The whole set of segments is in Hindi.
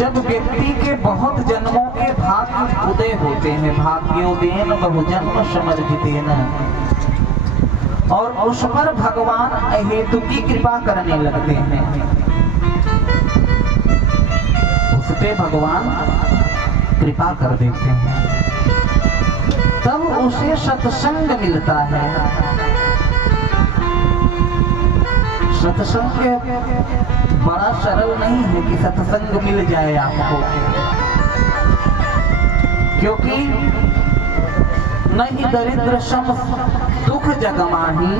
जब व्यक्ति के बहुत जन्मों के भाग्य उदय होते हैं, भाग्योदयन बहुजन्म समर्जितेन, और उस पर भगवान अहेतु की कृपा करने लगते हैं, उस पे भगवान कृपा कर देते हैं, तब उसे सत्संग मिलता है। सत्संग बड़ा सरल नहीं है कि सत्संग मिल जाए आपको, क्योंकि नहीं दरिद्र सम दुख जग माही,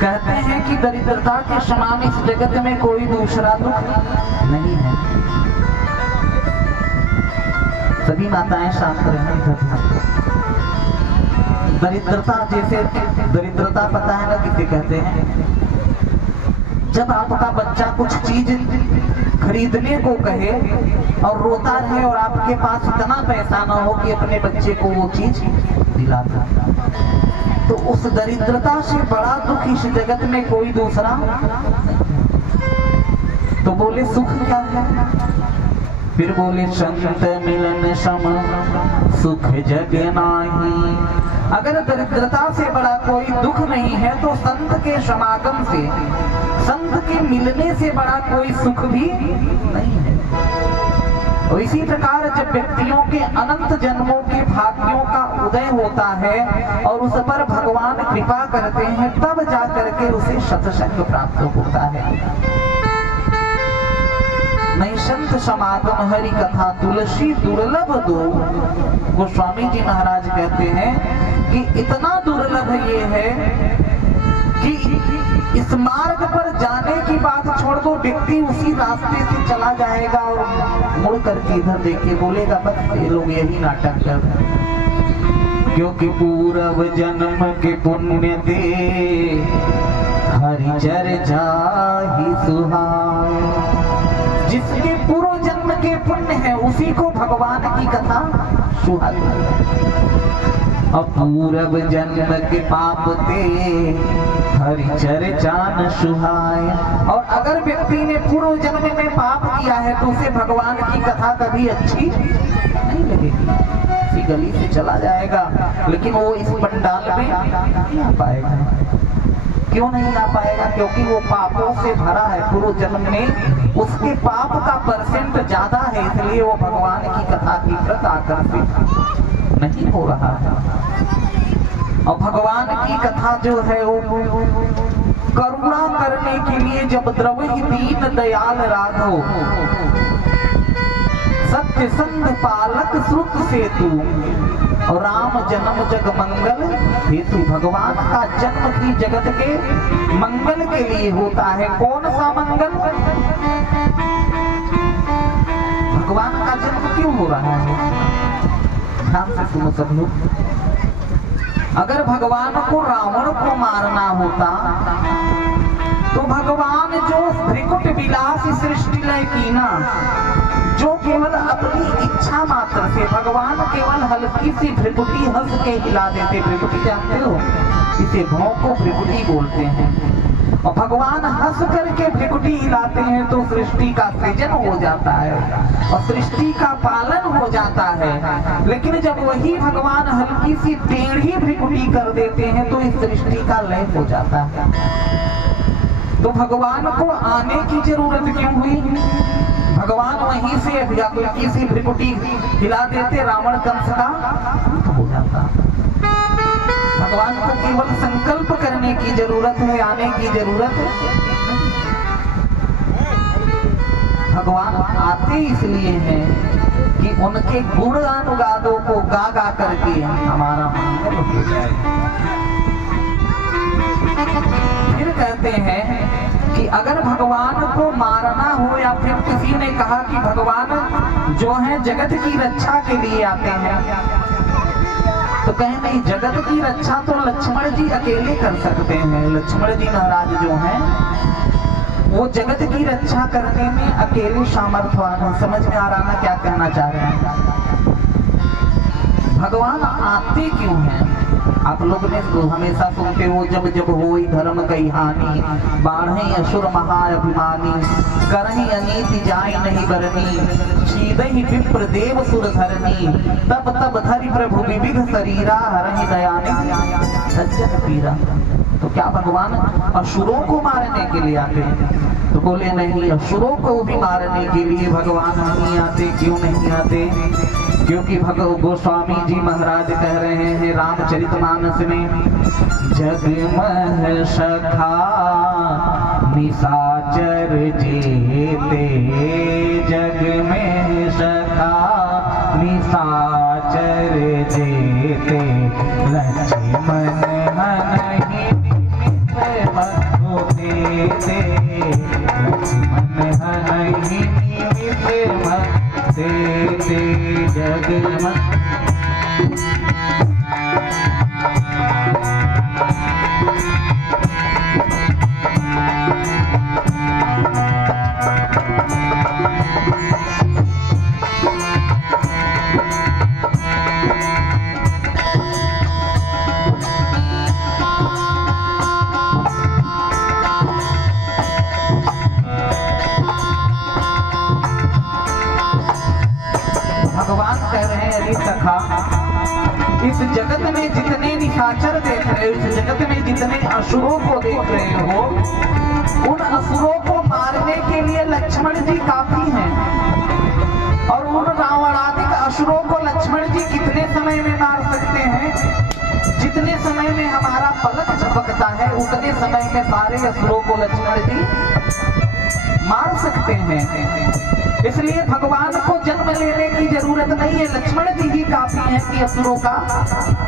कहते हैं कि दरिद्रता के समान इस जगत में कोई दूसरा दुख नहीं है। सभी माताएं शांत रहें। दरिद्रता, जैसे दरिद्रता पता है ना किसे कहते हैं? जब आपका बच्चा कुछ चीज खरीदने को कहे और रोता रहे और आपके पास इतना पैसा ना हो कि अपने बच्चे को वो चीज दिला दे, तो उस दरिद्रता से बड़ा दुख इस जगत में कोई दूसरा। तो बोले सुख क्या है? फिर बोले संत मिलन सम सुख जग नाही। अगर दरिद्रता से बड़ा कोई दुख नहीं है तो संत के समागम से, संत के मिलने से बड़ा कोई सुख भी नहीं है। और इसी प्रकार जब व्यक्तियों के अनंत जन्मों के भाग्यों का उदय होता है और उस पर भगवान कृपा करते हैं, तब जाकर के उसे सत्संग प्राप्त होता है। नहीं संत समागम हरि कथा तुलसी दुर्लभ दो। गोस्वामी जी महाराज कहते हैं कि इतना दुर्लभ ये है कि इस मार्ग पर जाने की बात छोड़ दो, व्यक्ति उसी रास्ते से चला जाएगा और मुड़ करके इधर देखे बोलेगा बस ये लोग यही नाटक कर रहे हैं, क्योंकि पूर्व जन्म के पुण्य दे हरि चर्चा ही सुहाए। जिसके पूर्व जन्म के पुण्य है उसी को भगवान की कथा सुहाती है। और पूर्व जन्म के पाप ते हरि चर्चा न सुहाए। और अगर व्यक्ति ने पूर्व जन्म में पाप किया है तो उसे भगवान की कथा कभी अच्छी नहीं लगेगी, इसी गली से चला जाएगा, लेकिन वो इस पंडाल में नहीं आ पाएगा। क्यों नहीं आ पाएगा? क्योंकि वो पापों से भरा है। पूर्व जन्म में उसके पाप का परसेंट ज्यादा है, इसलिए वो भगवान की कथा की प्रति आकर्षित नहीं हो रहा है। और भगवान की कथा जो है वो करुणा करने के लिए, जब द्रवहि दीन दयाल राधो सत्य संग पालक श्रुत सेतु और राम जन्म जग मंगल हेतु। भगवान का जन्म भी जगत के मंगल के लिए होता है। कौन सा मंगल? भगवान का जन्म क्यों हो रहा है? ध्यान से सुनो सब लोग। अगर भगवान को रावण को मारना होता तो भगवान जो त्रिकुट विलास सृष्टि लय की ना, जो केवल अपनी इच्छा मात्र से, भगवान केवल हल्की सी भ्रिकुटी हंस के हिला देते। भ्रिकुटी जानते हो? इसे भौं को भ्रिकुटी बोलते हैं। और भगवान हंस करके भ्रिकुटी हिलाते हैं तो सृष्टि का सृजन हो जाता है और सृष्टि का पालन हो जाता है। लेकिन जब वही भगवान हल्की सी टेढ़ी भ्रिकुटी कर देते हैं तो इस सृष्टि का लय हो जाता है। तो भगवान को आने की जरूरत क्यों हुई? भगवान वहीं से हल्की सी भ्रिकुटी हिला देते, रावण कंस का हो जाता। भगवान को केवल संकल्प करने की जरूरत है, आने की जरूरत है। भगवान आते इसलिए हैं कि उनके गुण अनुगादों को गा गा करके हमारा मंगल हो जाए। फिर कहते हैं कि अगर भगवान को मारना हो, या फिर किसी ने कहा कि भगवान जो है जगत की रक्षा के लिए आते हैं, तो कहें नहीं, जगत की रक्षा तो लक्ष्मण जी अकेले कर सकते हैं। लक्ष्मण जी महाराज जो हैं वो जगत की रक्षा करने में अकेले सामर्थ्यवान है। समझ में आ रहा ना क्या कहना चाह रहे हैं? भगवान आते क्यों हैं? आप लोग ने तो हमेशा सुनते हो, जब जब होई धर्म कई हानि, बाढ़े असुर महाअभिमानी, करहि अनीति जाय नहीं बरनी, छीदहि विप्र देव सुर धरनी, तब तब धरि प्रभु विविध शरीरा, हरहि दयानि सज्जन पीरा। तो क्या भगवान असुरों को मारने के लिए आते हैं? तो बोले नहीं, असुरों को भी मारने के लिए भगवान नहीं आते। क्यों नहीं आते? क्योंकि गोस्वामी जी महाराज कह रहे हैं रामचरितमानस में, जगमह सखा निशाचर जेते, जग में सखा निशाचर जेते, लक्ष्मण हनहि निमित्त मधु देते, लक्ष्मण हनहि निमित्त मधु देते, जगमह। इस जगत में जितने निशाचर देख रहे हो, इस जगत में जितने असुरों को देख रहे हो, उन असुरों को मारने के लिए लक्ष्मण जी काफी हैं। और उन रावणादिक असुरों को लक्ष्मण जी कितने समय में मार सकते हैं? जितने समय में हमारा पलक झपकता है, उतने समय में सारे असुरों को लक्ष्मण जी मार सकते हैं। इसलिए भगवान को जन्म लेने की जरूरत नहीं है, लक्ष्मण जी ही काफी हैं कि असुरों का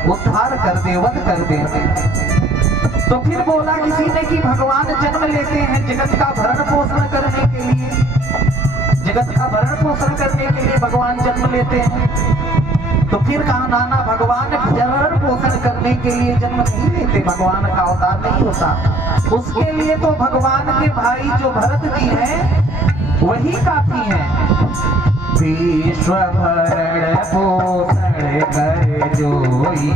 उद्धार कर दे, वध कर दे। तो फिर बोला किसी ने कि भगवान जन्म लेते हैं जगत का भरण पोषण करने के लिए, जगत का भरण पोषण करने के लिए भगवान जन्म लेते हैं। तो फिर कहा नाना, भगवान भरण पोषण करने के लिए जन्म नहीं लेते, भगवान का अवतार नहीं होता। उसके लिए तो भगवान के भाई जो भरत जी हैं वही काफी है। विश्व भरण पोषण कर जोई,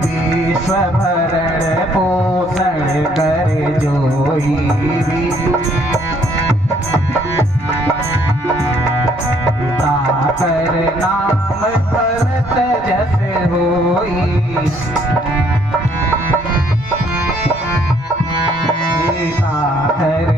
विश्व भरण पोषण कर जोई, कर नाम भरत जैसे होई, कर